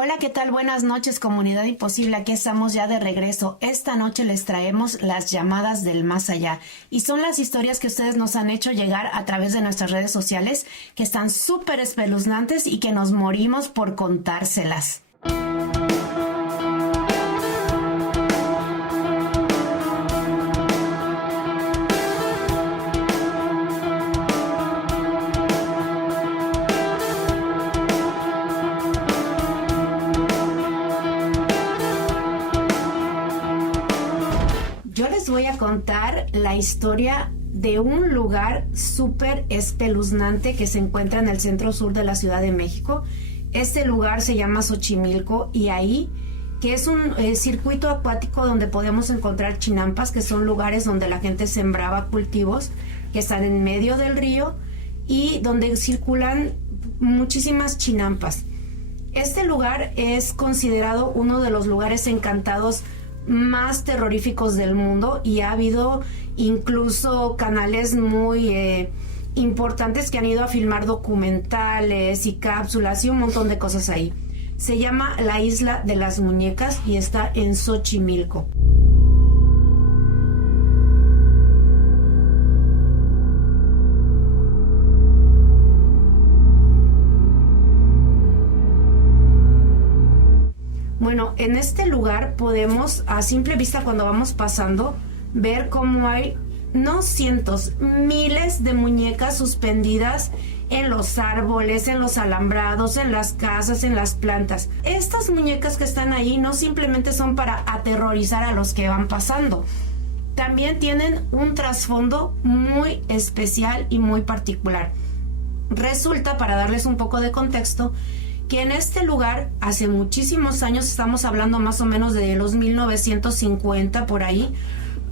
Hola, ¿qué tal? Buenas noches, comunidad imposible. Aquí estamos ya de regreso. Esta noche les traemos las llamadas del más allá y son las historias que ustedes nos han hecho llegar a través de nuestras redes sociales que están súper espeluznantes y que nos morimos por contárselas. Yo les voy a contar la historia de un lugar súper espeluznante que se encuentra en el centro sur de la Ciudad de México. Este lugar se llama Xochimilco y ahí, que es un circuito acuático donde podemos encontrar chinampas, que son lugares donde la gente sembraba cultivos que están en medio del río y donde circulan muchísimas chinampas. Este lugar es considerado uno de los lugares encantados más terroríficos del mundo y ha habido incluso canales muy importantes que han ido a filmar documentales y cápsulas y un montón de cosas ahí. Se llama la Isla de las Muñecas y está en Xochimilco. Bueno, en este lugar podemos, a simple vista cuando vamos pasando, ver cómo hay, no cientos, miles de muñecas suspendidas en los árboles, en los alambrados, en las casas, en las plantas. Estas muñecas que están ahí no simplemente son para aterrorizar a los que van pasando. También tienen un trasfondo muy especial y muy particular. Resulta, para darles un poco de contexto, que en este lugar, hace muchísimos años, estamos hablando más o menos de los 1950 por ahí,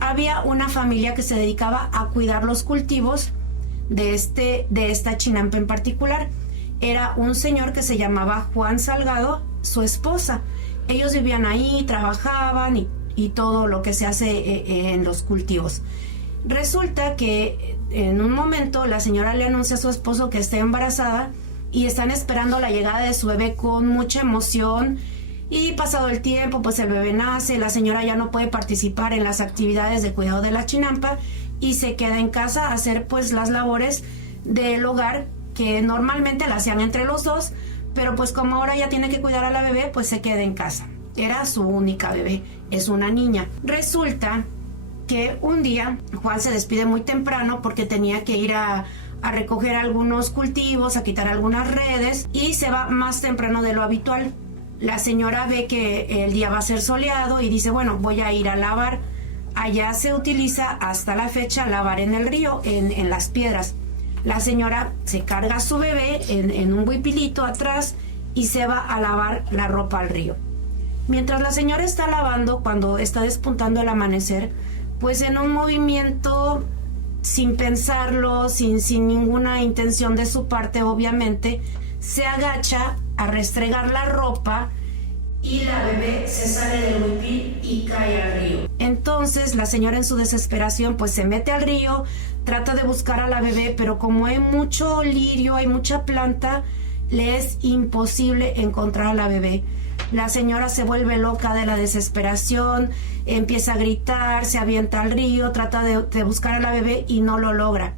había una familia que se dedicaba a cuidar los cultivos de esta chinampa en particular. Era un señor que se llamaba Juan Salgado, su esposa. Ellos vivían ahí, trabajaban y todo lo que se hace en los cultivos. Resulta que en un momento la señora le anuncia a su esposo que está embarazada y están esperando la llegada de su bebé con mucha emoción. Y pasado el tiempo, pues el bebé nace, la señora ya no puede participar en las actividades de cuidado de la chinampa y se queda en casa a hacer pues las labores del hogar que normalmente la hacían entre los dos, pero pues como ahora ya tiene que cuidar a la bebé, pues se queda en casa. Era su única bebé, es una niña. Resulta que un día Juan se despide muy temprano porque tenía que ir a recoger algunos cultivos, a quitar algunas redes y se va más temprano de lo habitual. La señora ve que el día va a ser soleado y dice, bueno, voy a ir a lavar. Allá se utiliza hasta la fecha lavar en el río, en las piedras. La señora se carga a su bebé en un huipilito atrás y se va a lavar la ropa al río. Mientras la señora está lavando, cuando está despuntando el amanecer, pues en un movimiento sin pensarlo, sin ninguna intención de su parte, obviamente, se agacha a restregar la ropa y la bebé se sale del huipil y cae al río. Entonces la señora en su desesperación pues se mete al río, trata de buscar a la bebé, pero como hay mucho lirio, hay mucha planta, le es imposible encontrar a la bebé. La señora se vuelve loca de la desesperación, empieza a gritar, se avienta al río, trata de buscar a la bebé y no lo logra.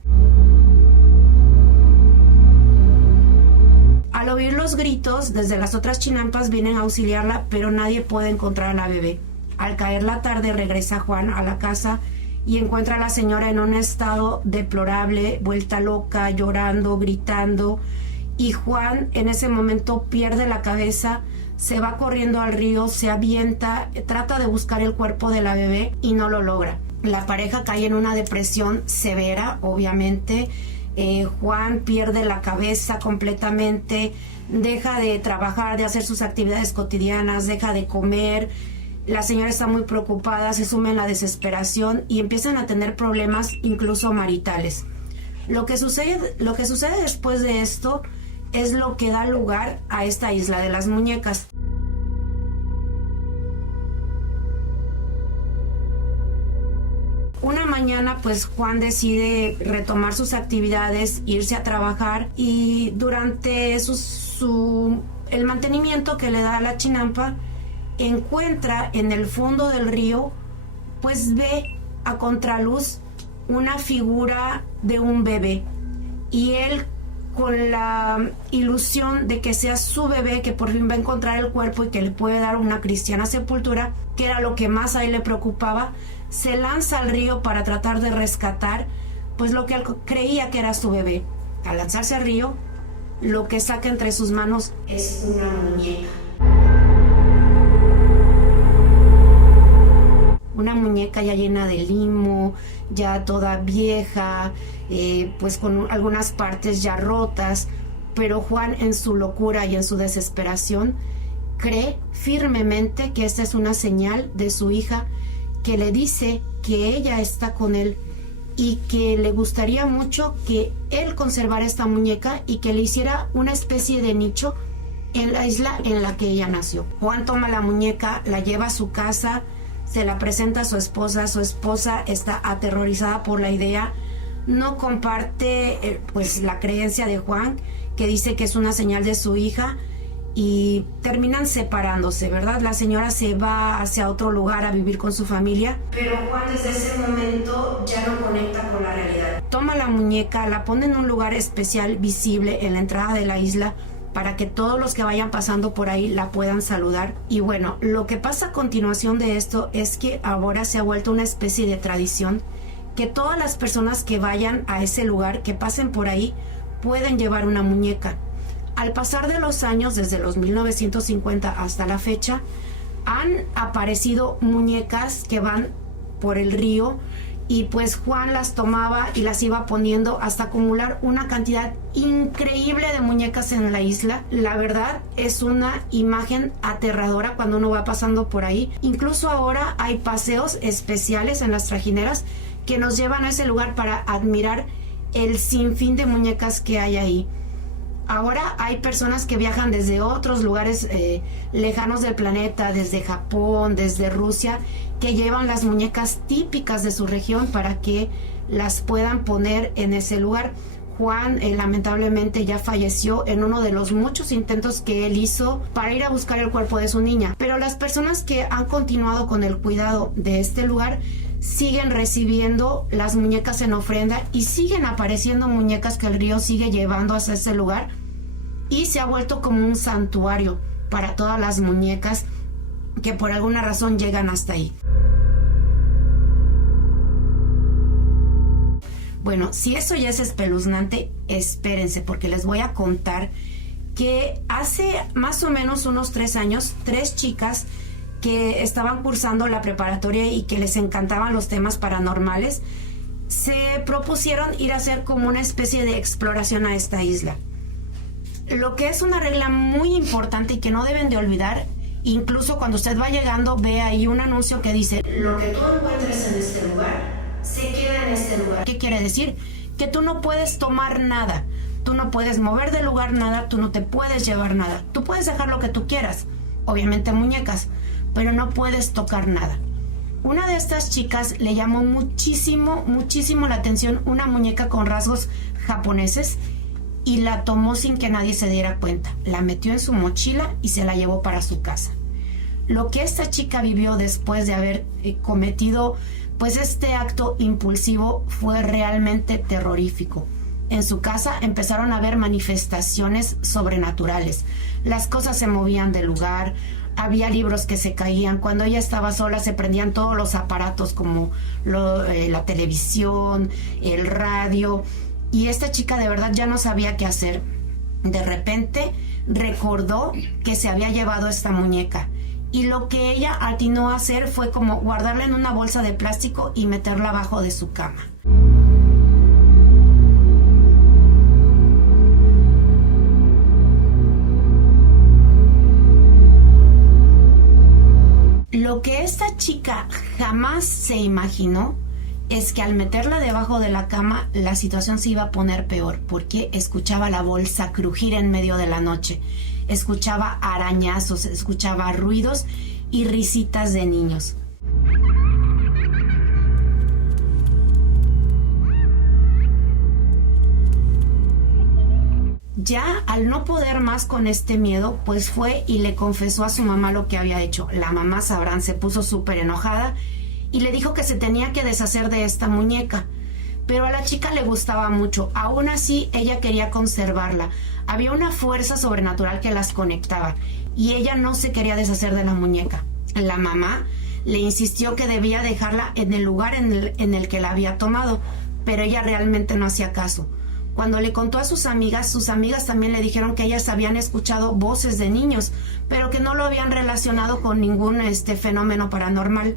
Al oír los gritos, desde las otras chinampas vienen a auxiliarla, pero nadie puede encontrar a la bebé. Al caer la tarde regresa Juan a la casa y encuentra a la señora en un estado deplorable, vuelta loca, llorando, gritando. Y Juan en ese momento pierde la cabeza, se va corriendo al río, se avienta, trata de buscar el cuerpo de la bebé y no lo logra. La pareja cae en una depresión severa, obviamente. Juan pierde la cabeza completamente, deja de trabajar, de hacer sus actividades cotidianas, deja de comer. La señora está muy preocupada, se suma en la desesperación y empiezan a tener problemas incluso maritales. Lo que sucede después de esto es lo que da lugar a esta Isla de las Muñecas. Una mañana pues Juan decide retomar sus actividades, irse a trabajar y durante su el mantenimiento que le da a la chinampa, encuentra en el fondo del río, pues ve a contraluz una figura de un bebé, y él, con la ilusión de que sea su bebé, que por fin va a encontrar el cuerpo y que le puede dar una cristiana sepultura, que era lo que más a él le preocupaba, se lanza al río para tratar de rescatar pues lo que él creía que era su bebé. Al lanzarse al río, lo que saca entre sus manos es una muñeca. Una muñeca ya llena de limo, ya toda vieja, pues con algunas partes ya rotas, pero Juan, en su locura y en su desesperación, cree firmemente que esta es una señal de su hija, que le dice que ella está con él y que le gustaría mucho que él conservara esta muñeca y que le hiciera una especie de nicho en la isla en la que ella nació. Juan toma la muñeca, la lleva a su casa, se la presenta a su esposa está aterrorizada por la idea, no comparte pues la creencia de Juan, que dice que es una señal de su hija, y terminan separándose, ¿verdad? La señora se va hacia otro lugar a vivir con su familia, pero Juan desde ese momento ya no conecta con la realidad. Toma la muñeca, la pone en un lugar especial, visible, en la entrada de la isla, para que todos los que vayan pasando por ahí la puedan saludar. Y bueno, lo que pasa a continuación de esto es que ahora se ha vuelto una especie de tradición, que todas las personas que vayan a ese lugar, que pasen por ahí, pueden llevar una muñeca. Al pasar de los años, desde los 1950 hasta la fecha, han aparecido muñecas que van por el río, y pues Juan las tomaba y las iba poniendo hasta acumular una cantidad increíble de muñecas en la isla. La verdad es una imagen aterradora cuando uno va pasando por ahí. Incluso ahora hay paseos especiales en las trajineras que nos llevan a ese lugar para admirar el sinfín de muñecas que hay ahí. Ahora hay personas que viajan desde otros lugares lejanos del planeta, desde Japón, desde Rusia, que llevan las muñecas típicas de su región para que las puedan poner en ese lugar. Juan lamentablemente ya falleció en uno de los muchos intentos que él hizo para ir a buscar el cuerpo de su niña. Pero las personas que han continuado con el cuidado de este lugar siguen recibiendo las muñecas en ofrenda y siguen apareciendo muñecas que el río sigue llevando hacia ese lugar, y se ha vuelto como un santuario para todas las muñecas que por alguna razón llegan hasta ahí. Bueno, si eso ya es espeluznante, espérense, porque les voy a contar que hace más o menos unos 3 años, 3 chicas que estaban cursando la preparatoria y que les encantaban los temas paranormales, se propusieron ir a hacer como una especie de exploración a esta isla. Lo que es una regla muy importante y que no deben de olvidar, incluso cuando usted va llegando, ve ahí un anuncio que dice: lo que tú encuentres en este lugar, se queda en este lugar. ¿Qué quiere decir? Que tú no puedes tomar nada, tú no puedes mover del lugar nada, tú no te puedes llevar nada. Tú puedes dejar lo que tú quieras, obviamente muñecas, pero no puedes tocar nada. Una de estas chicas le llamó muchísimo la atención una muñeca con rasgos japoneses, y la tomó sin que nadie se diera cuenta. La metió en su mochila y se la llevó para su casa. Lo que esta chica vivió después de haber cometido pues este acto impulsivo fue realmente terrorífico. En su casa empezaron a haber manifestaciones sobrenaturales. Las cosas se movían del lugar, había libros que se caían. Cuando ella estaba sola se prendían todos los aparatos como la televisión, el radio, y esta chica de verdad ya no sabía qué hacer. De repente recordó que se había llevado esta muñeca, y lo que ella atinó a hacer fue como guardarla en una bolsa de plástico y meterla abajo de su cama. Lo que esta chica jamás se imaginó es que al meterla debajo de la cama la situación se iba a poner peor, porque escuchaba la bolsa crujir en medio de la noche, escuchaba arañazos, escuchaba ruidos y risitas de niños. Ya al no poder más con este miedo, pues fue y le confesó a su mamá lo que había hecho. La mamá, sabrán, se puso súper enojada y le dijo que se tenía que deshacer de esta muñeca. Pero a la chica le gustaba mucho. Aún así, ella quería conservarla. Había una fuerza sobrenatural que las conectaba y ella no se quería deshacer de la muñeca. La mamá le insistió que debía dejarla en el lugar en el que la había tomado, pero ella realmente no hacía caso. Cuando le contó a sus amigas también le dijeron que ellas habían escuchado voces de niños, pero que no lo habían relacionado con ningún fenómeno paranormal.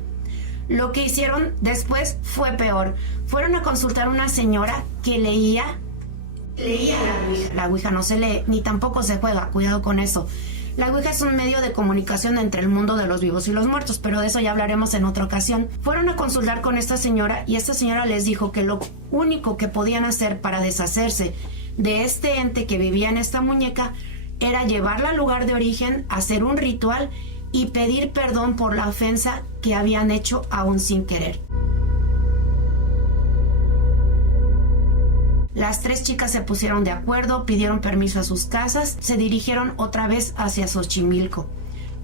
Lo que hicieron después fue peor. Fueron a consultar a una señora que leía la Ouija. La Ouija no se lee, ni tampoco se juega, cuidado con eso. La Ouija es un medio de comunicación entre el mundo de los vivos y los muertos, pero de eso ya hablaremos en otra ocasión. Fueron a consultar con esta señora y esta señora les dijo que lo único que podían hacer para deshacerse de este ente que vivía en esta muñeca era llevarla al lugar de origen, hacer un ritual y pedir perdón por la ofensa que habían hecho aún sin querer. Las 3 chicas se pusieron de acuerdo, pidieron permiso a sus casas, se dirigieron otra vez hacia Xochimilco.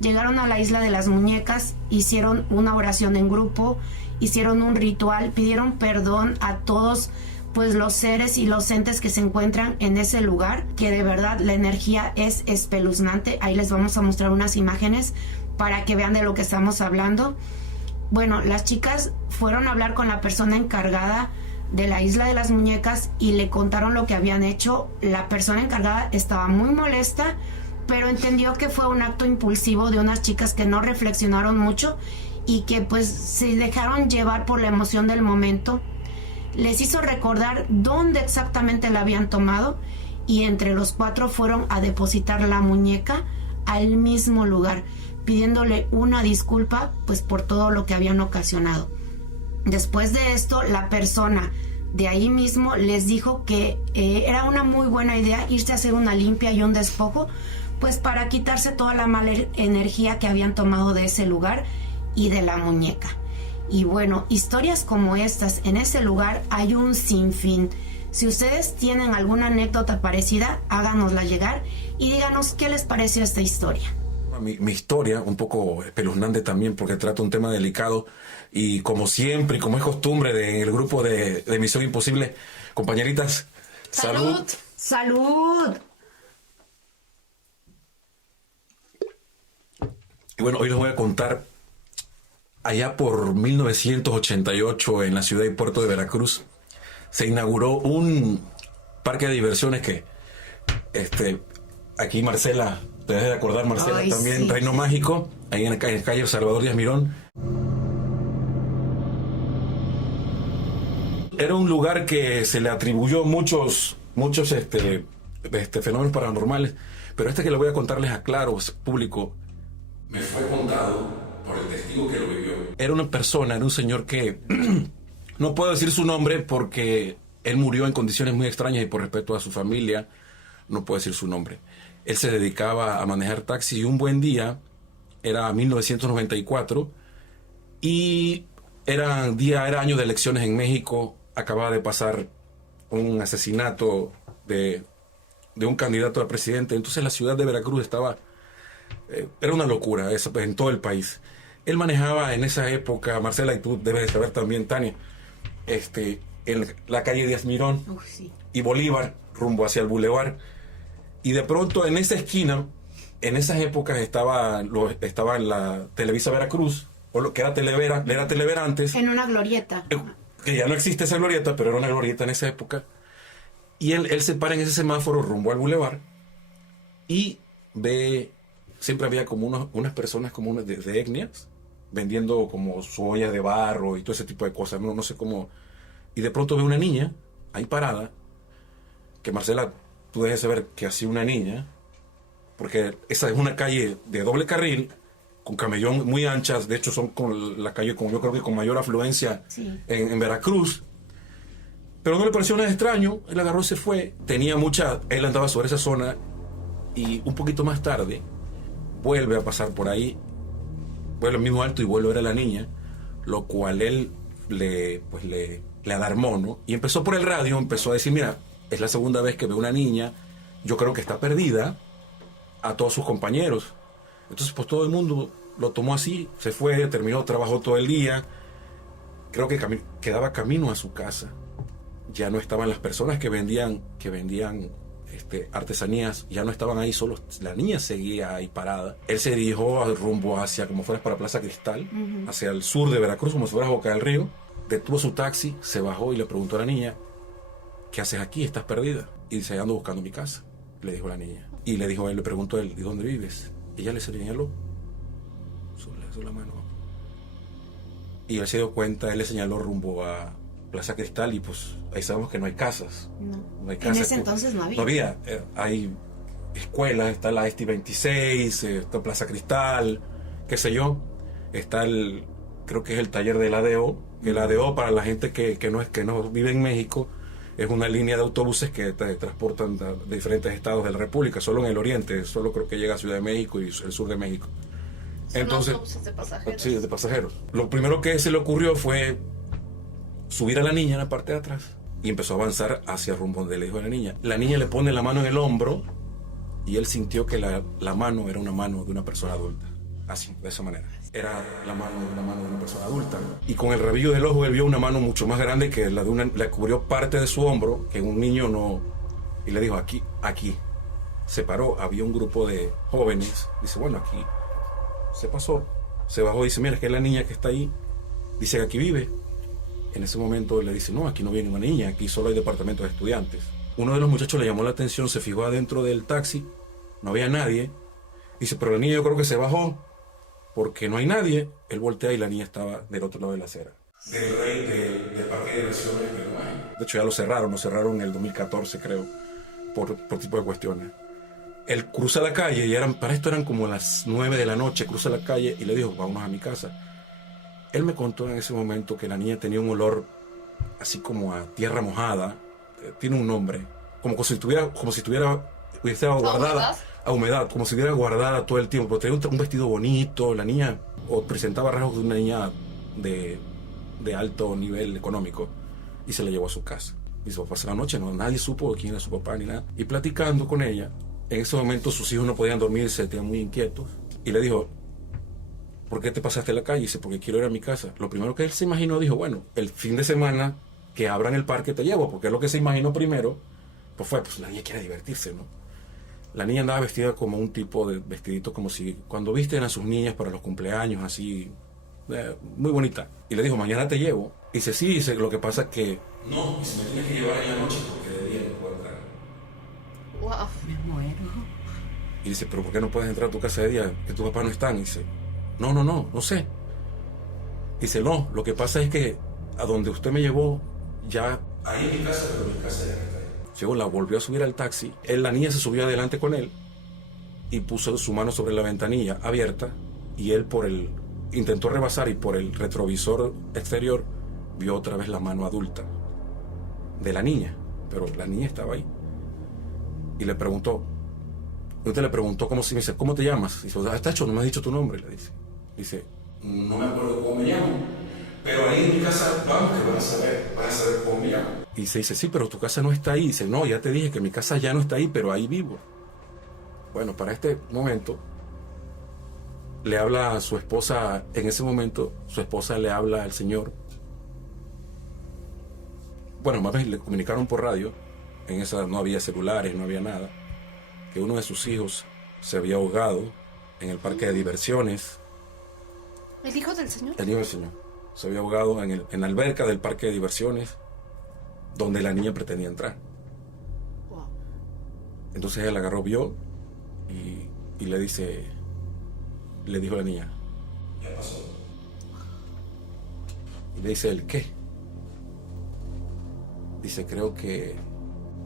Llegaron a la isla de las muñecas, hicieron una oración en grupo, hicieron un ritual, pidieron perdón a todos pues los seres y los entes que se encuentran en ese lugar, que de verdad la energía es espeluznante. Ahí les vamos a mostrar unas imágenes para que vean de lo que estamos hablando. Bueno, las chicas fueron a hablar con la persona encargada de la isla de las muñecas y le contaron lo que habían hecho. La persona encargada estaba muy molesta, pero entendió que fue un acto impulsivo de unas chicas que no reflexionaron mucho y que pues se dejaron llevar por la emoción del momento. Les hizo recordar dónde exactamente la habían tomado y entre los 4 fueron a depositar la muñeca al mismo lugar, pidiéndole una disculpa pues por todo lo que habían ocasionado. Después de esto, la persona de ahí mismo les dijo que era una muy buena idea irse a hacer una limpia y un despojo, pues para quitarse toda la mala energía que habían tomado de ese lugar y de la muñeca. Y bueno, historias como estas en ese lugar hay un sinfín. Si ustedes tienen alguna anécdota parecida, háganosla llegar y díganos qué les pareció esta historia. Mi historia, un poco espeluznante también porque trata un tema delicado y como siempre y como es costumbre del grupo de Misión Imposible, compañeritas, salud. ¡Salud! Y bueno, hoy les voy a contar, allá por 1988 en la ciudad y puerto de Veracruz, se inauguró un parque de diversiones que aquí Marcela, te debes de acordar, Marcela, ay, también sí. Reino Mágico, ahí en la calle Salvador Díaz Mirón. Era un lugar que se le atribuyó muchos fenómenos paranormales, pero que le voy a contarles a claro, público, me fue contado por el testigo que lo vivió. Era una persona, era un señor que no puedo decir su nombre porque él murió en condiciones muy extrañas y por respeto a su familia no puedo decir su nombre. Él se dedicaba a manejar taxi y un buen día, era 1994, y era año de elecciones en México, acababa de pasar un asesinato de un candidato a presidente, entonces la ciudad de Veracruz estaba, era una locura eso, en todo el país. Él manejaba en esa época, Marcela, y tú debes de saber también, Tania, en la calle Díaz Mirón Sí. y Bolívar, rumbo hacia el Boulevard. Y de pronto en esa esquina, en esas épocas estaba en la Televisa Veracruz, o lo que era Televera antes. En una glorieta. Que ya no existe esa glorieta, pero era una glorieta en esa época. Y él se para en ese semáforo rumbo al Boulevard y ve, siempre había como unas personas como de etnias, vendiendo como su olla de barro y todo ese tipo de cosas, no sé cómo. Y de pronto ve una niña ahí parada, que Marcela, tú debes saber que así una niña, porque esa es una calle de doble carril, con camellón muy anchas, de hecho son con la calle yo creo que con mayor afluencia Sí. en Veracruz, pero no le pareció nada extraño, él agarró y se fue, él andaba sobre esa zona y un poquito más tarde vuelve a pasar por ahí, vuelve al mismo alto y vuelve a ver a la niña, lo cual él le alarmó, ¿no? Y empezó por el radio, empezó a decir, mira, es la segunda vez que veo una niña yo creo que está perdida, a todos sus compañeros. Entonces, pues todo el mundo lo tomó así, se fue, terminó, trabajó todo el día. Creo que quedaba camino a su casa. Ya no estaban las personas que vendían artesanías, ya no estaban ahí, solo la niña seguía ahí parada. Él se dirigió al rumbo hacia, como fueras para Plaza Cristal, hacia el sur de Veracruz, como si fueras Boca del Río. Detuvo su taxi, se bajó y le preguntó a la niña, ¿qué haces aquí? ¿Estás perdida? Y dice, ando buscando mi casa, le dijo la niña. Y le preguntó a él, ¿y dónde vives? Y ella le señaló sobre la mano. Y él se dio cuenta, él le señaló rumbo a Plaza Cristal y pues ahí sabemos que no hay casas. No hay casas. En ese entonces no había. No había. Hay escuelas, está la ESTI 26, está Plaza Cristal, qué sé yo. Está creo que es el taller del ADO, que el ADO para la gente que no vive en México, es una línea de autobuses que te transportan de diferentes estados de la República, solo en el oriente, solo creo que llega a Ciudad de México y el sur de México. Entonces, autobuses de pasajeros. Sí, de pasajeros. Lo primero que se le ocurrió fue subir a la niña en la parte de atrás y empezó a avanzar hacia el rumbo donde le dijo a la niña. La niña le pone la mano en el hombro y él sintió que la mano era una mano de una persona adulta. Así, de esa manera. Era la mano de una persona adulta. Y con el rabillo del ojo él vio una mano mucho más grande que la de le cubrió parte de su hombro, que un niño no... Y le dijo, aquí. Se paró, había un grupo de jóvenes. Dice, bueno, aquí. Se pasó, se bajó y dice, mira, es que la niña que está ahí, dice que aquí vive. En ese momento le dice, no, aquí no viene una niña, aquí solo hay departamentos de estudiantes. Uno de los muchachos le llamó la atención, se fijó adentro del taxi, no había nadie. Dice, pero la niña yo creo que se bajó, porque no hay nadie. Él voltea y la niña estaba del otro lado de la acera. Del parque de diversiones del Guay. De hecho ya lo cerraron en el 2014 creo, por tipo de cuestiones. Él cruza la calle y para esto eran como las 9 de la noche, cruza la calle y le dijo, vamos a mi casa. Él me contó en ese momento que la niña tenía un olor así como a tierra mojada, tiene un nombre, como si hubiese guardada a humedad, como si estuviera guardada todo el tiempo, pero tenía un vestido bonito, la niña presentaba rasgos de una niña de alto nivel económico y se la llevó a su casa. Y se pasó la noche, nadie supo quién era su papá ni nada. Y platicando con ella, en ese momento sus hijos no podían dormir, se sentían muy inquietos. Y le dijo, ¿por qué te pasaste a la calle? Y dice, porque quiero ir a mi casa. Lo primero que él se imaginó, dijo, bueno, el fin de semana que abran el parque te llevo, porque es lo que se imaginó primero. Pues la niña quiere divertirse, ¿no? La niña andaba vestida como un tipo de vestidito, como si cuando visten a sus niñas para los cumpleaños, así, muy bonita. Y le dijo, mañana te llevo. Y dice, sí, dice, lo que pasa es que no, dice, me tienes que llevar en la noche porque de día no puedo entrar. Wow. Me muero. Y dice, pero ¿por qué no puedes entrar a tu casa de día? Que tus papás no están. Y dice, no sé. Dice, no, lo que pasa es que a donde usted me llevó, ya... Ahí en mi casa, pero mi casa ya no está ahí. Llegó, la volvió a subir al taxi. La niña se subió adelante con él y puso su mano sobre la ventanilla abierta y él intentó rebasar y por el retrovisor exterior vio otra vez la mano adulta de la niña, pero la niña estaba ahí. Y le preguntó, ¿cómo te llamas? Dice, está hecho, no me has dicho tu nombre, le dice. Dice, no me acuerdo cómo me llamo, pero ahí en mi casa vamos que vas a saber cómo me llamo. Y se dice, sí, pero tu casa no está ahí. Dice, no, ya te dije que mi casa ya no está ahí, pero ahí vivo. Bueno, para este momento, le habla a su esposa, en ese momento, su esposa le habla al señor. Bueno, más bien le comunicaron por radio, en esa no había celulares, no había nada, que uno de sus hijos se había ahogado en el parque de diversiones. ¿El hijo del señor? El hijo del señor. Se había ahogado en la alberca del parque de diversiones, donde la niña pretendía entrar. Wow. Entonces él agarró, vio y le dijo a la niña, ¿qué pasó? Y le dice él, ¿qué? Dice, creo que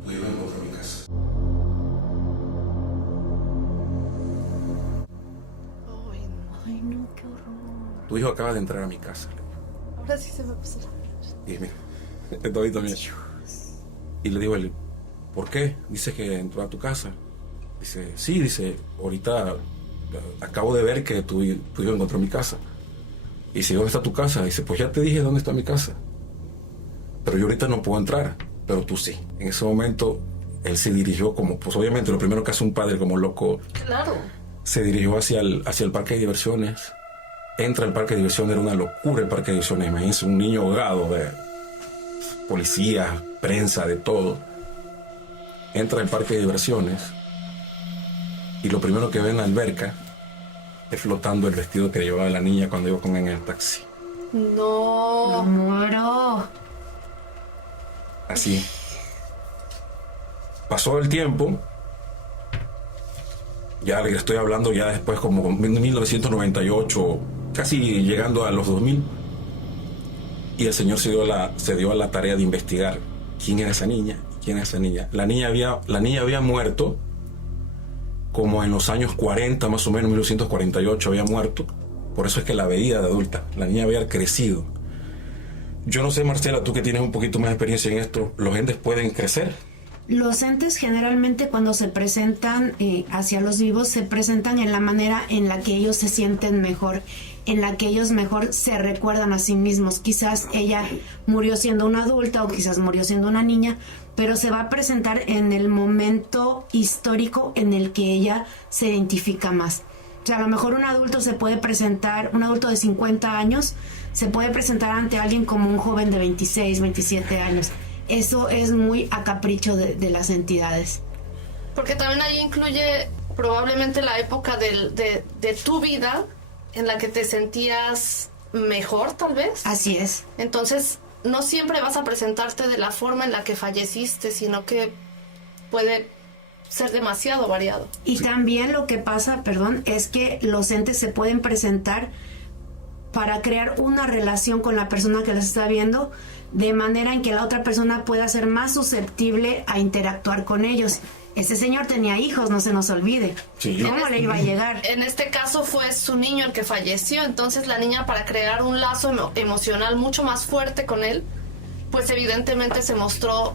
tu hijo encontró mi casa. Ay, no, qué horror. Tu hijo acaba de entrar a mi casa. Ahora sí se me pasó. Y mira, todito, mira. Y le digo él, ¿por qué? Dice que entró a tu casa. Dice, sí, dice, ahorita acabo de ver que tu hijo encontró mi casa. Y dice, ¿dónde está tu casa? Dice, pues ya te dije dónde está mi casa. Pero yo ahorita no puedo entrar, pero tú sí. En ese momento él se dirigió como, pues obviamente lo primero que hace un padre como loco, Claro. se dirigió hacia el parque de diversiones. Entra al parque de diversiones, era una locura el parque de diversiones. Imagínense un niño ahogado de policías, prensa, de todo. Entra al parque de diversiones y lo primero que ve en la alberca es flotando el vestido que llevaba la niña cuando iba con él en el taxi. Me No. muero. Así. Pasó el tiempo. Ya le estoy hablando ya después como en 1998, casi llegando a los 2000. Y el señor se dio a la tarea de investigar quién era esa niña, quién era esa niña. La niña había muerto como en los años 40, más o menos, 1948 había muerto. Por eso es que la veía de adulta. La niña había crecido. Yo no sé, Marcela, tú que tienes un poquito más de experiencia en esto, ¿los entes pueden crecer? Los entes generalmente cuando se presentan hacia los vivos se presentan en la manera en la que ellos se sienten mejor, en la que ellos mejor se recuerdan a sí mismos. Quizás ella murió siendo una adulta o quizás murió siendo una niña, pero se va a presentar en el momento histórico en el que ella se identifica más. O sea, a lo mejor un adulto se puede presentar, un adulto de 50 años se puede presentar ante alguien como un joven de 26, 27 años. Eso es muy a capricho de las entidades. Porque también ahí incluye probablemente la época de tu vida en la que te sentías mejor, tal vez. Así es. Entonces, no siempre vas a presentarte de la forma en la que falleciste, sino que puede ser demasiado variado. Y también lo que pasa, es que los entes se pueden presentar para crear una relación con la persona que las está viendo, de manera en que la otra persona pueda ser más susceptible a interactuar con ellos. Ese señor tenía hijos, no se nos olvide. Sí. ¿Cómo le iba a llegar? En este caso fue su niño el que falleció, entonces la niña, para crear un lazo emocional mucho más fuerte con él, pues evidentemente se mostró,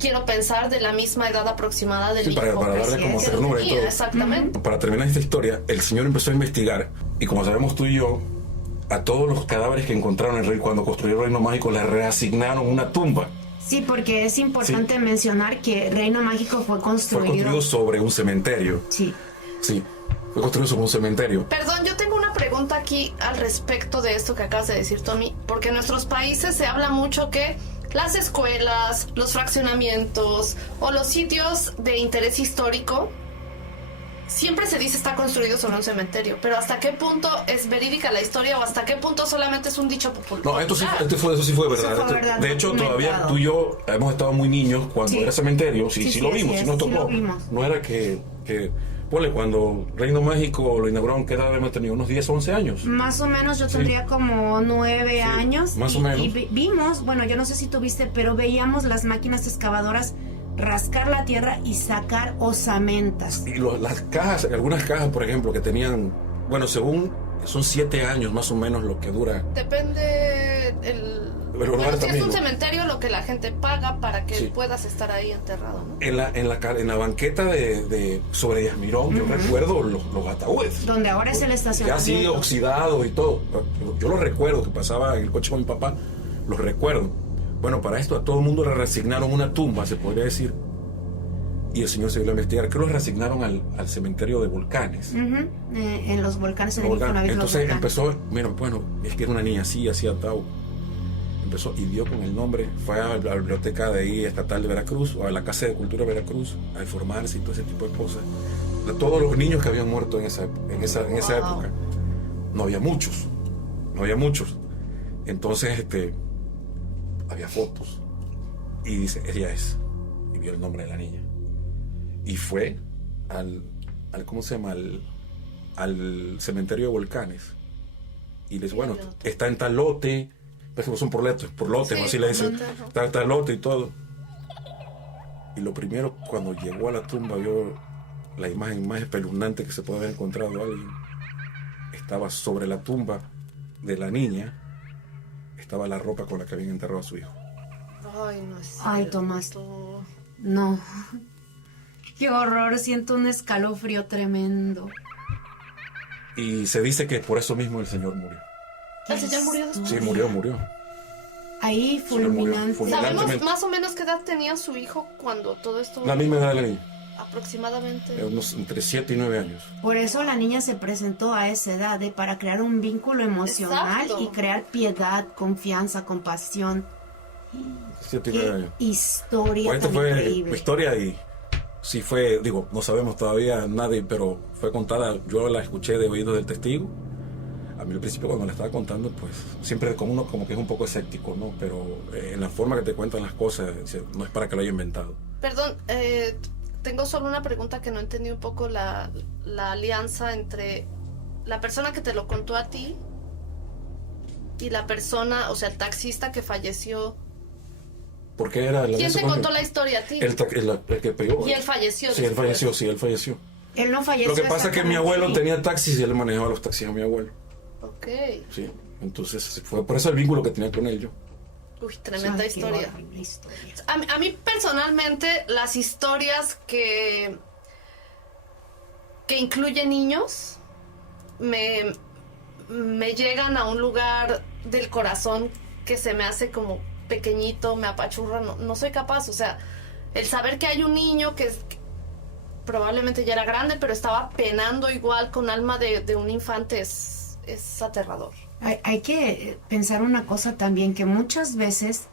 quiero pensar, de la misma edad aproximada del hijo. Para darle como que ternura y tenía, todo. exactamente. Para terminar esta historia, el señor empezó a investigar, y como sabemos tú y yo, a todos los cadáveres que encontraron cuando construyeron el Reino Mágico les reasignaron una tumba. Sí, porque es importante mencionar que Reino Mágico fue Fue construido construido sobre un cementerio. Sí. Sí, fue construido sobre un cementerio. Perdón, yo tengo una pregunta aquí al respecto de esto que acabas de decir, Tommy, porque en nuestros países se habla mucho que las escuelas, los fraccionamientos o los sitios de interés histórico siempre se dice está construido sobre un cementerio, pero ¿hasta qué punto es verídica la historia o hasta qué punto solamente es un dicho popular? No, eso sí fue verdad. Eso fue verdad, De hecho, documentado. todavía tú y yo hemos estado muy niños cuando Sí. era cementerio. Sí, Sí, lo sí, vimos, así sí nos es, sí tocó. lo vimos. No era que ponle, cuando Reino Mágico lo inauguraron, ¿qué edad hemos tenido? Unos 10, 11 años. Más o menos yo tendría como 9 años. más o menos. Y vimos, bueno, yo no sé si tuviste, pero veíamos las máquinas excavadoras rascar la tierra y sacar osamentas. Y las cajas, algunas cajas, por ejemplo, que tenían, bueno, según son 7 años más o menos lo que dura. Depende Pero bueno, si también, es un ¿no? cementerio, lo que la gente paga para que Sí. puedas estar ahí enterrado, ¿no? En la banqueta de sobre Yasmirón, yo recuerdo los ataúdes. Donde ahora es el Ya estacionamiento. así oxidados y todo. Yo lo recuerdo, que pasaba en el coche con mi papá, los recuerdo. Bueno, para esto a todo el mundo le reasignaron una tumba, se podría decir. Y el señor se dio a investigar. Creo que lo reasignaron al cementerio de volcanes. Ujú, en los volcanes, en el Volcán. Infonavit, los Entonces volcanes. empezó, mira, bueno, es que era una niña así, hacía atado. Empezó y dio con el nombre, fue a la biblioteca de ahí estatal de Veracruz, o a la Casa de Cultura de Veracruz, a informarse y todo ese tipo de cosas. De todos los niños que habían muerto en esa Wow. época. No había muchos. Entonces, había fotos. Y dice, ella es. Y vio el nombre de la niña. Y fue al ¿cómo se llama? Al cementerio de volcanes. Y le dice, bueno, está en tal lote. Pues son por lotes, Sí, así le dicen. por lote, ajá. Está en tal lote y todo. Y lo primero, cuando llegó a la tumba, vio la imagen más espeluznante que se puede haber encontrado alguien. Estaba sobre la tumba de la niña, estaba la ropa con la que habían enterrado a su hijo. Ay, no es Ay, cierto. Tomás. No. Qué horror, siento un escalofrío tremendo. Y se dice que por eso mismo el señor murió. ¿El señor murió después? Sí, murió. Ahí fulminante. fulminante. ¿Sabemos más o menos qué edad tenía su hijo cuando todo esto? La misma edad de la niña, Aproximadamente. unos entre 7 y 9 años. Por eso la niña se presentó a esa edad, para crear un vínculo emocional Exacto. y crear piedad, confianza, compasión. 7 y 9 años. Historia Pues esta tan fue increíble. mi historia y sí fue, digo, no sabemos todavía nadie, pero fue contada, yo la escuché de oídos del testigo. A mí al principio cuando la estaba contando, pues siempre como uno como que es un poco escéptico, ¿no? Pero en la forma que te cuentan las cosas, no es para que lo haya inventado. Perdón, tengo solo una pregunta que no entendí un poco la alianza entre la persona que te lo contó a ti y la persona, o sea, el taxista que falleció. ¿Por qué era la ¿Quién alianza te con contó él? la historia a ti? El que pegó. Y él falleció. Sí, él después. falleció, sí, él falleció. Él no falleció. Lo que pasa es que mi exactamente abuelo ahí. tenía taxis y él manejaba los taxis a mi abuelo. Ok. Sí, entonces fue por eso el vínculo que tenía con él yo. Uy, tremenda Ay, qué historia. horrible historia. A mí personalmente las historias que incluyen niños me llegan a un lugar del corazón que se me hace como pequeñito, me apachurra, no soy capaz, o sea, el saber que hay un niño que probablemente ya era grande, pero estaba penando igual con alma de un infante es aterrador. Hay que pensar una cosa también, que muchas veces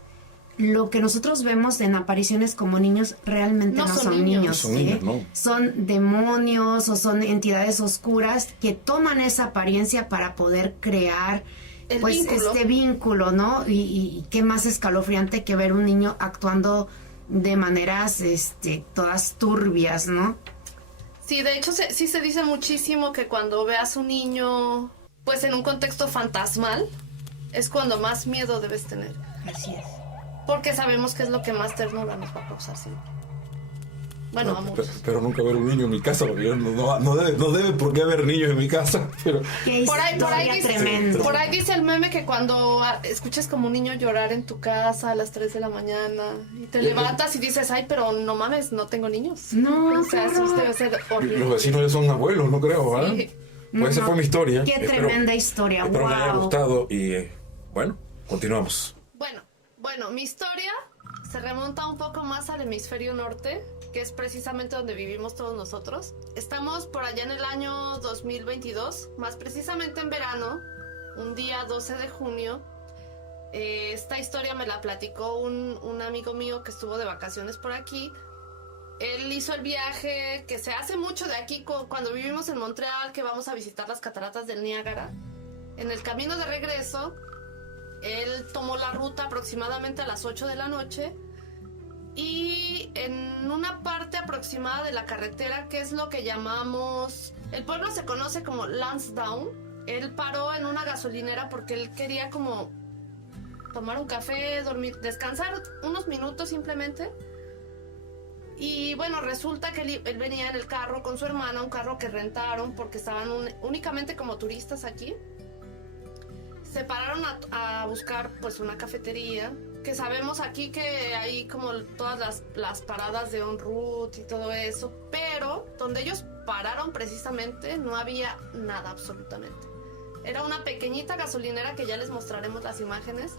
lo que nosotros vemos en apariciones como niños realmente no son niños. Son niños, ¿no? Son demonios o son entidades oscuras que toman esa apariencia para poder crear El pues vínculo. este vínculo, ¿no? Y qué más escalofriante que ver un niño actuando de maneras todas turbias, ¿no? Sí, de hecho sí se dice muchísimo que cuando veas un niño pues en un contexto fantasmal es cuando más miedo debes tener. Así es. Porque sabemos que es lo que más ternura nos va a causar, sí. Bueno, No, vamos. pero nunca ver un niño en mi casa, porque no debe por qué haber niños en mi casa. Pero Qué Por ahí historia tremenda. por ahí dice el meme que cuando escuches como un niño llorar en tu casa a las 3 de la mañana y te levantas y dices, ay, pero no mames, no tengo niños. No, O sea, qué eso horror. debe ser los horrible. vecinos ya son abuelos, no creo, ¿verdad? Sí. Pues esa No, fue mi historia. qué tremenda historia, Espero les haya wow. gustado y bueno, continuamos. Bueno, mi historia se remonta un poco más al hemisferio norte, que es precisamente donde vivimos todos nosotros. Estamos por allá en el año 2022, más precisamente en verano, un día 12 de junio. Esta historia me la platicó un amigo mío que estuvo de vacaciones por aquí. Él hizo el viaje que se hace mucho de aquí cuando vivimos en Montreal, que vamos a visitar las cataratas del Niágara. En el camino de regreso, él tomó la ruta aproximadamente a las 8 de la noche y en una parte aproximada de la carretera, que es lo que llamamos... El pueblo se conoce como Lansdowne. Él paró en una gasolinera porque él quería como tomar un café, dormir, descansar unos minutos simplemente. Y bueno, resulta que él venía en el carro con su hermana, un carro que rentaron porque estaban únicamente como turistas aquí. Se pararon a buscar pues una cafetería, que sabemos aquí que hay como todas las paradas de en route y todo eso, pero donde ellos pararon precisamente no había nada absolutamente. Era una pequeñita gasolinera que ya les mostraremos las imágenes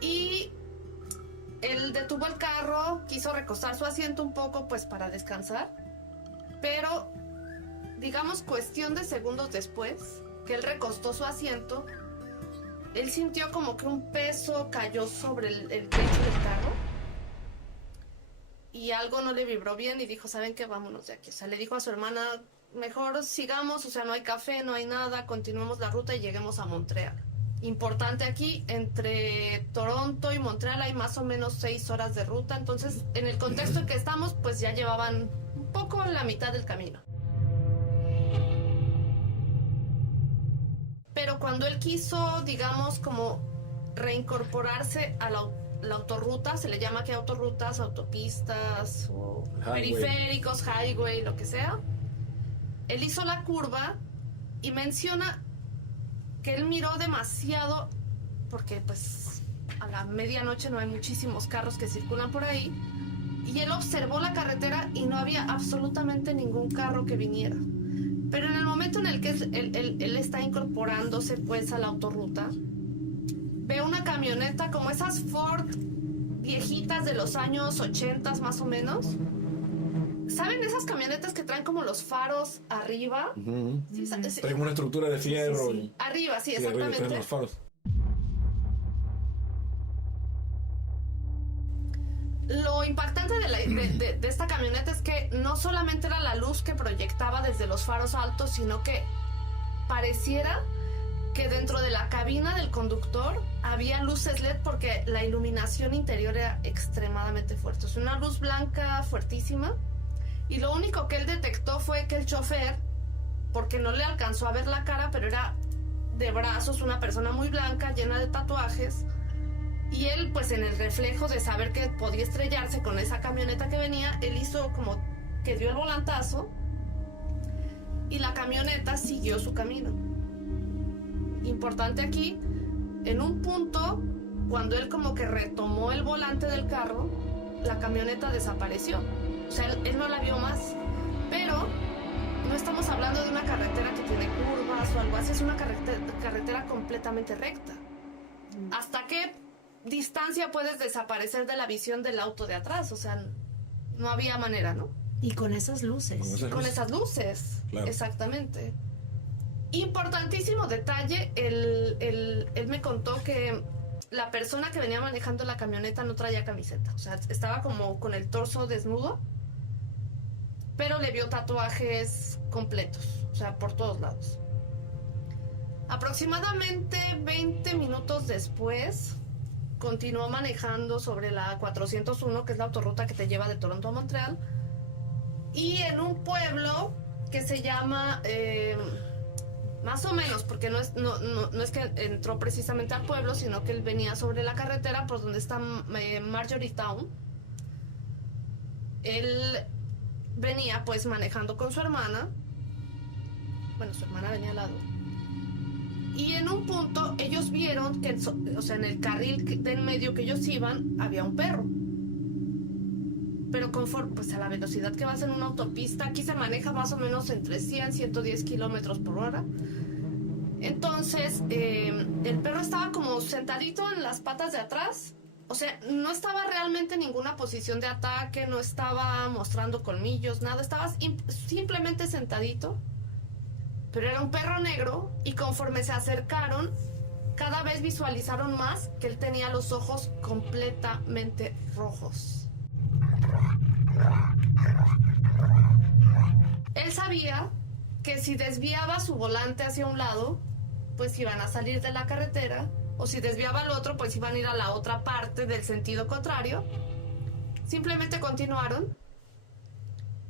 y él detuvo el carro, quiso recostar su asiento un poco pues para descansar, pero digamos cuestión de segundos después que él recostó su asiento, él sintió como que un peso cayó sobre el techo del carro y algo no le vibró bien y dijo, ¿saben qué? Vámonos de aquí. O sea, le dijo a su hermana, mejor sigamos, o sea, no hay café, no hay nada, continuemos la ruta y lleguemos a Montreal. Importante aquí, entre Toronto y Montreal hay más o menos 6 horas de ruta, entonces en el contexto en que estamos, pues ya llevaban un poco la mitad del camino. Pero cuando él quiso, digamos, como reincorporarse a la autorruta, se le llama que autorrutas, autopistas o Highway. periféricos, highway, lo que sea. Él hizo la curva y menciona que él miró demasiado, porque pues a la medianoche no hay muchísimos carros que circulan por ahí, y él observó la carretera y no había absolutamente ningún carro que viniera. Pero en el momento en el que él está incorporándose pues a la autorruta, ve una camioneta como esas Ford viejitas de los años 80 más o menos. ¿Saben esas camionetas que traen como los faros arriba? Sí, traen una estructura de fierro. Sí. Arriba, sí, arriba exactamente. traen los faros. Lo impactante de esta camioneta es que no solamente era la luz que proyectaba desde los faros altos, sino que pareciera que dentro de la cabina del conductor había luces LED porque la iluminación interior era extremadamente fuerte. Es una luz blanca fuertísima. Y lo único que él detectó fue que el chofer, porque no le alcanzó a ver la cara, pero era de brazos, una persona muy blanca, llena de tatuajes. Y él, pues en el reflejo de saber que podía estrellarse con esa camioneta que venía, él hizo como que dio el volantazo y la camioneta siguió su camino. Importante aquí, en un punto, cuando él como que retomó el volante del carro, la camioneta desapareció. O sea, él no la vio más. Pero no estamos hablando de una carretera que tiene curvas o algo así, es una carretera completamente recta. ¿Hasta qué distancia puedes desaparecer de la visión del auto de atrás? O sea, no había manera, ¿no? Y con esas luces. Con esas luces, claro. Exactamente. Importantísimo detalle, él me contó que la persona que venía manejando la camioneta no traía camiseta. O sea, estaba como con el torso desnudo, pero le vio tatuajes completos, o sea, por todos lados. Aproximadamente 20 minutos después, continuó manejando sobre la 401, que es la autorruta que te lleva de Toronto a Montreal, y en un pueblo que se llama, más o menos, porque no es que entró precisamente al pueblo, sino que él venía sobre la carretera por donde está Marjorie Town. Él venía pues manejando con su hermana. Bueno, su hermana venía al lado. Y en un punto ellos vieron que, o sea, en el carril del medio que ellos iban, había un perro. Pero conforme, pues a la velocidad que vas en una autopista, aquí se maneja más o menos entre 100 y 110 kilómetros por hora. Entonces, el perro estaba como sentadito en las patas de atrás. O sea, no estaba realmente en ninguna posición de ataque, no estaba mostrando colmillos, nada. Estaba simplemente sentadito. Pero era un perro negro y conforme se acercaron, cada vez visualizaron más que él tenía los ojos completamente rojos. Él sabía que si desviaba su volante hacia un lado, pues iban a salir de la carretera, o si desviaba al otro, pues iban a ir a la otra parte del sentido contrario. Simplemente continuaron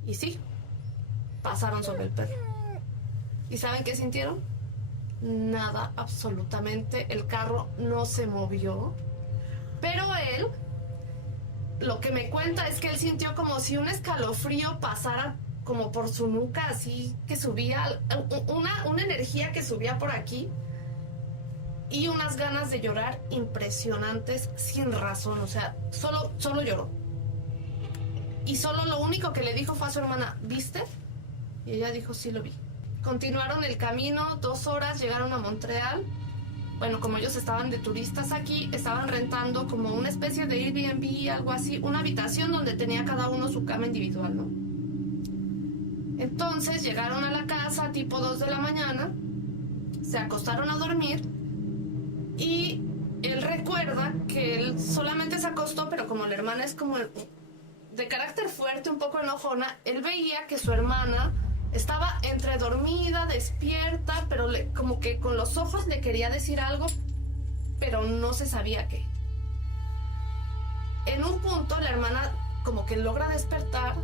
y sí, pasaron sobre el perro. ¿Y saben qué sintieron? Nada, absolutamente. El carro no se movió. Pero él, lo que me cuenta es que él sintió como si un escalofrío pasara como por su nuca, así que subía, una energía que subía por aquí y unas ganas de llorar impresionantes sin razón. O sea, solo lloró. Y solo lo único que le dijo fue a su hermana, ¿viste? Y ella dijo, sí lo vi. Continuaron el camino, 2 horas, llegaron a Montreal. Bueno, como ellos estaban de turistas aquí, estaban rentando como una especie de Airbnb, algo así, una habitación donde tenía cada uno su cama individual, ¿no? Entonces llegaron a la casa tipo 2 de la mañana, se acostaron a dormir y él recuerda que él solamente se acostó, pero como la hermana es como de carácter fuerte, un poco enojona, él veía que su hermana estaba entre dormida, despierta, pero como que con los ojos le quería decir algo, pero no se sabía qué. En un punto la hermana como que logra despertar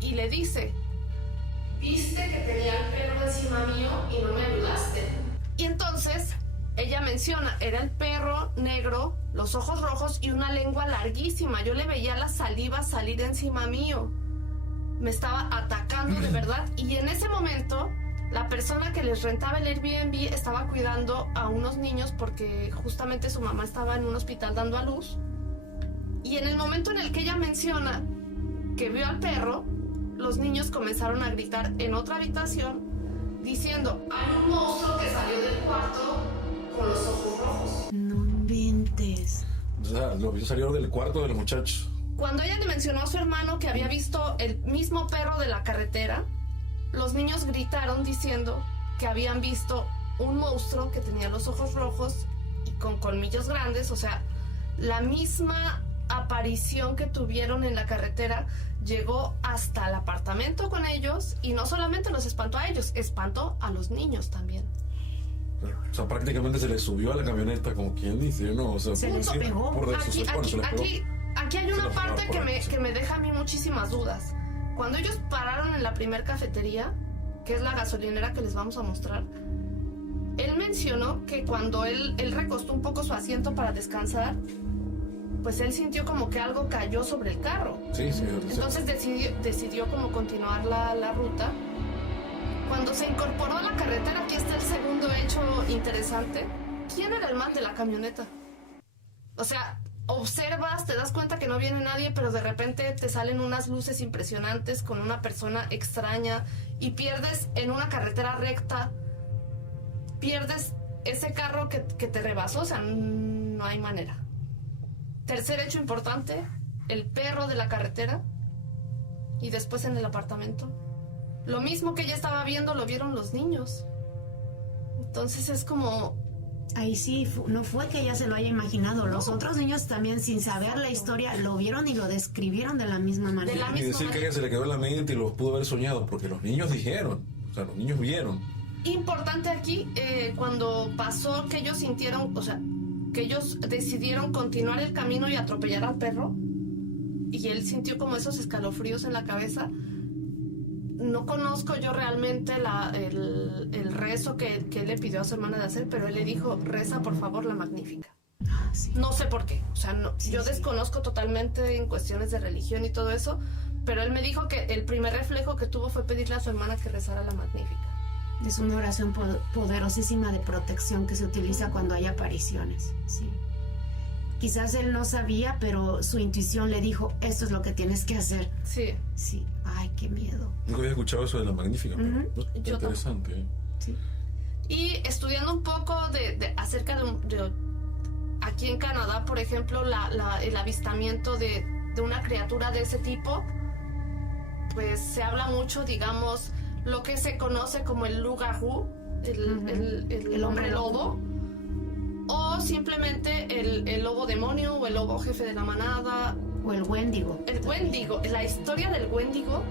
y le dice, ¿viste que tenía el perro encima mío y no me ayudaste? Y entonces ella menciona, era el perro negro, los ojos rojos y una lengua larguísima. Yo le veía la saliva salir encima mío. Me estaba atacando de verdad. Y en ese momento, la persona que les rentaba el Airbnb estaba cuidando a unos niños porque justamente su mamá estaba en un hospital dando a luz. Y en el momento en el que ella menciona que vio al perro, los niños comenzaron a gritar en otra habitación diciendo, hay un monstruo que salió del cuarto con los ojos rojos. No inventes. los vio salir del cuarto de los muchachos. Cuando ella le mencionó a su hermano que había visto el mismo perro de la carretera, los niños gritaron diciendo que habían visto un monstruo que tenía los ojos rojos y con colmillos grandes, o sea, la misma aparición que tuvieron en la carretera llegó hasta el apartamento con ellos y no solamente los espantó a ellos, espantó a los niños también. O sea, prácticamente se le subió a la camioneta, como quien dice, ¿no? O sea, Se les pegó. Aquí hay una parte que me deja a mí muchísimas dudas. Cuando ellos pararon en la primer cafetería, que es la gasolinera que les vamos a mostrar, él mencionó que cuando él recostó un poco su asiento para descansar, pues él sintió como que algo cayó sobre el carro. Sí. Entonces decidió como continuar la ruta. Cuando se incorporó a la carretera, aquí está el segundo hecho interesante. ¿Quién era el man de la camioneta? O sea, observas, te das cuenta que no viene nadie, pero de repente te salen unas luces impresionantes con una persona extraña y pierdes en una carretera recta, pierdes ese carro que te rebasó, o sea, no hay manera. Tercer hecho importante, el perro de la carretera y después en el apartamento. Lo mismo que ella estaba viendo lo vieron los niños. Entonces es como... Ahí sí, no fue que ella se lo haya imaginado. Los otros niños también, sin saber la historia, lo vieron y lo describieron de la misma manera. Y decir que a ella se le quedó en la mente y lo pudo haber soñado, porque los niños dijeron, o sea, los niños vieron. Importante aquí, cuando pasó que ellos sintieron, o sea, que ellos decidieron continuar el camino y atropellar al perro, y él sintió como esos escalofríos en la cabeza. No conozco yo realmente el rezo que él le pidió a su hermana de hacer, pero él le dijo, reza por favor la Magnífica. Sí. No sé por qué, o sea, no, yo desconozco totalmente en cuestiones de religión y todo eso, pero él me dijo que el primer reflejo que tuvo fue pedirle a su hermana que rezara la Magnífica. Es una oración poderosísima de protección que se utiliza cuando hay apariciones, sí. Quizás él no sabía, pero su intuición le dijo, esto es lo que tienes que hacer. Sí. Sí. Ay, qué miedo. Nunca había escuchado eso de la Magnífica, pero Yo interesante. Sí. Y estudiando un poco acerca de aquí en Canadá, por ejemplo, el avistamiento de una criatura de ese tipo, pues se habla mucho, digamos, lo que se conoce como el loup-garou, el hombre lobo, o simplemente el lobo demonio o el lobo jefe de la manada. O el Wendigo. El Wendigo, la historia del Wendigo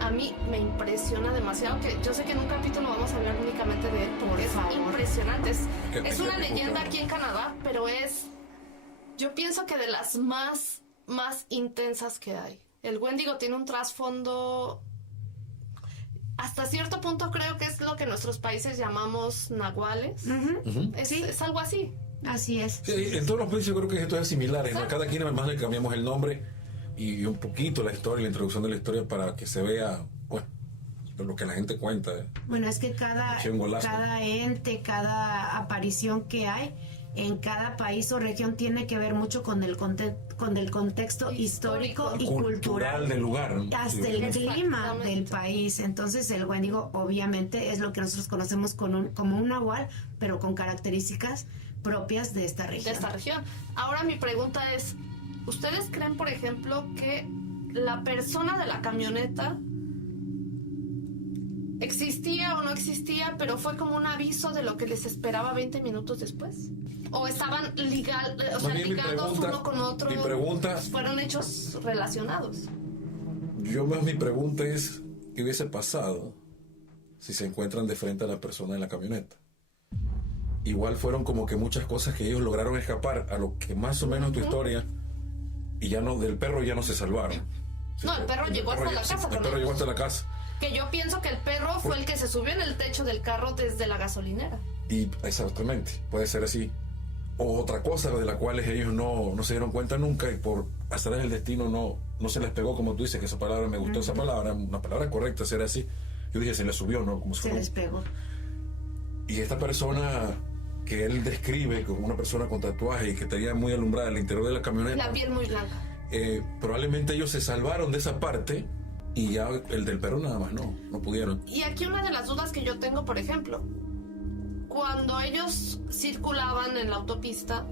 a mí me impresiona demasiado, que yo sé que en un capítulo vamos a hablar únicamente de él, porque es impresionante. Es una leyenda aquí en Canadá, pero yo pienso que de las más intensas que hay. El Wendigo tiene un trasfondo, hasta cierto punto creo que es lo que en nuestros países llamamos nahuales. Es algo así. Así es. Sí, en todos los países yo creo que esto es similar. En cada quien además le cambiamos el nombre y un poquito la historia, la introducción de la historia para que se vea, bueno, lo que la gente cuenta. Bueno, es que cada ente, cada aparición que hay en cada país o región tiene que ver mucho con el contexto histórico y cultural del lugar, ¿no? Hasta el clima del país. Entonces el Wendigo obviamente es lo que nosotros conocemos como un nahual, pero con características propias de esta región. Ahora mi pregunta es, ¿ustedes creen, por ejemplo, que la persona de la camioneta existía o no existía, pero fue como un aviso de lo que les esperaba 20 minutos después? ¿O estaban ligados uno con otro? Mi pregunta, fueron hechos relacionados. Mi pregunta es, ¿qué hubiese pasado si se encuentran de frente a la persona en la camioneta? Igual fueron como que muchas cosas que ellos lograron escapar a lo que más o menos tu historia, y ya no, del perro ya no se salvaron. No, el perro llegó hasta la casa. El perro llegó hasta la casa. Que yo pienso que el perro fue el que se subió en el techo del carro desde la gasolinera. Y exactamente, puede ser así. O otra cosa de la cual ellos no se dieron cuenta nunca y por hacer el destino no se les pegó, como tú dices, que esa palabra, me gustó esa palabra, una palabra correcta, ser así. Yo dije, se les subió, ¿no? Como si se les pegó. Y esta persona que él describe como una persona con tatuaje y que tenía muy alumbrada el interior de la camioneta. La piel muy blanca. Probablemente ellos se salvaron de esa parte y ya el del perro nada más no pudieron. Y aquí una de las dudas que yo tengo, por ejemplo, cuando ellos circulaban en la autopista,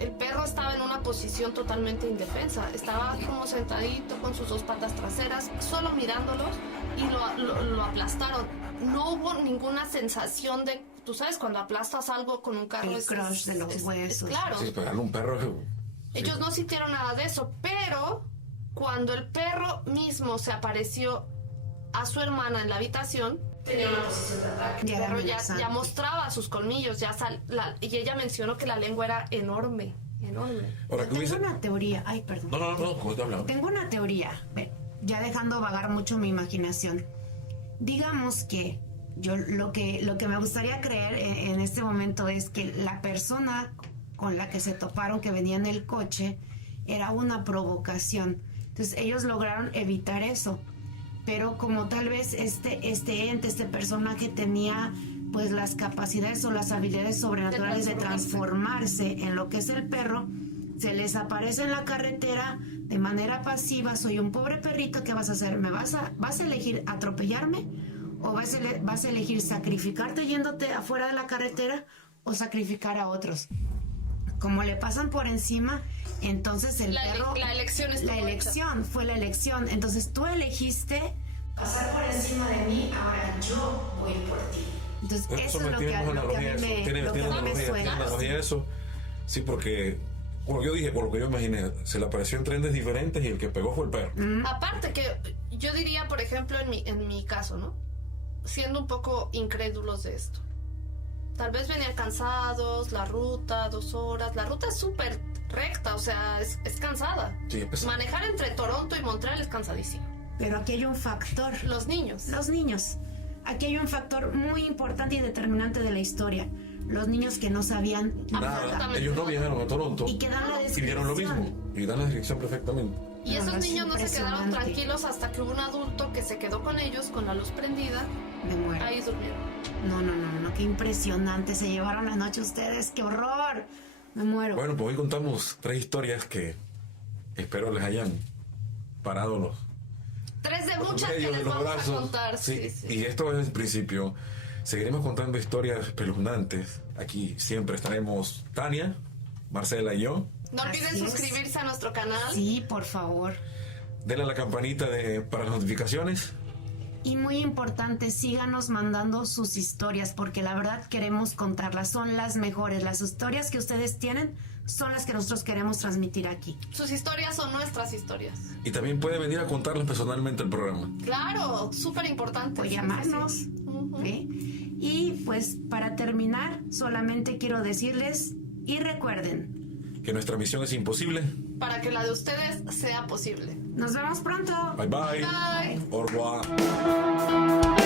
el perro estaba en una posición totalmente indefensa. Estaba como sentadito con sus dos patas traseras, solo mirándolos, y lo aplastaron. No hubo ninguna sensación de, tú sabes, cuando aplastas algo con un carro, El crush de los huesos. claro. Sí, pegarle un perro. Ellos no sintieron nada de eso, pero cuando el perro mismo se apareció a su hermana en la habitación, tenía una posición de ataque. El Ya perro era amenazante. ya mostraba sus colmillos, y ella mencionó que la lengua era enorme, enorme. Ahora, ¿qué Tengo hubiese? una teoría. Ay, perdón. No, ¿cómo te hablaba? Tengo una teoría, ya dejando vagar mucho mi imaginación. Digamos que yo lo que me gustaría creer en este momento es que la persona con la que se toparon, que venía en el coche, era una provocación. Entonces ellos lograron evitar eso. Pero como tal vez este personaje tenía pues las capacidades o las habilidades sobrenaturales de transformarse en lo que es el perro, se les aparece en la carretera de manera pasiva: soy un pobre perrito, ¿qué vas a hacer? ¿Vas a elegir atropellarme? ¿O vas a elegir sacrificarte yéndote afuera de la carretera o sacrificar a otros? Como le pasan por encima, entonces el perro... La elección es fue la elección. Entonces tú elegiste pasar por encima de mí, ahora yo voy por ti. Entonces eso es lo que a mí me Tiene analogía suena. eso. Sí, porque, como yo dije, por lo que yo imaginé, se le apareció en trenes diferentes y el que pegó fue el perro. Aparte que yo diría, por ejemplo, en mi caso, ¿no? Siendo un poco incrédulos de esto. Tal vez venían cansados, la ruta, 2 horas. La ruta es súper recta, o sea, es cansada. Sí, es pesado. Manejar entre Toronto y Montreal es cansadísimo. Pero aquí hay un factor. Los niños. Los niños. Aquí hay un factor muy importante y determinante de la historia. Los niños que no sabían Nada, Absolutamente ellos no nada. viajaron a Toronto y que dan la y descripción. vieron lo mismo. Y dan la descripción perfectamente. Y No, esos es niños no se quedaron impresionante. tranquilos hasta que hubo un adulto que se quedó con ellos con la luz prendida. Me muero. Ahí durmieron. No, qué impresionante. Se llevaron la noche ustedes, qué horror. Me muero. Bueno, pues hoy contamos 3 historias que espero les hayan parado los 3 de muchas que ellos les de los vamos a brazos. contar. Sí, Sí. Y esto es el principio. Seguiremos contando historias espeluznantes. Aquí siempre estaremos Tania, Marcela y yo. No olviden Así es. suscribirse a nuestro canal. Sí, por favor. Denle a la campanita para las notificaciones. Y muy importante, síganos mandando sus historias, porque la verdad queremos contarlas. Son las mejores. Las historias que ustedes tienen son las que nosotros queremos transmitir aquí. Sus historias son nuestras historias. Y también puede venir a contarles personalmente el programa. Claro, súper importante. O llamarnos. ¿Ok? Y pues para terminar, solamente quiero decirles y recuerden, Que nuestra misión es imposible. Para que la de ustedes sea posible. nos vemos pronto. Bye bye. Bye. Au revoir.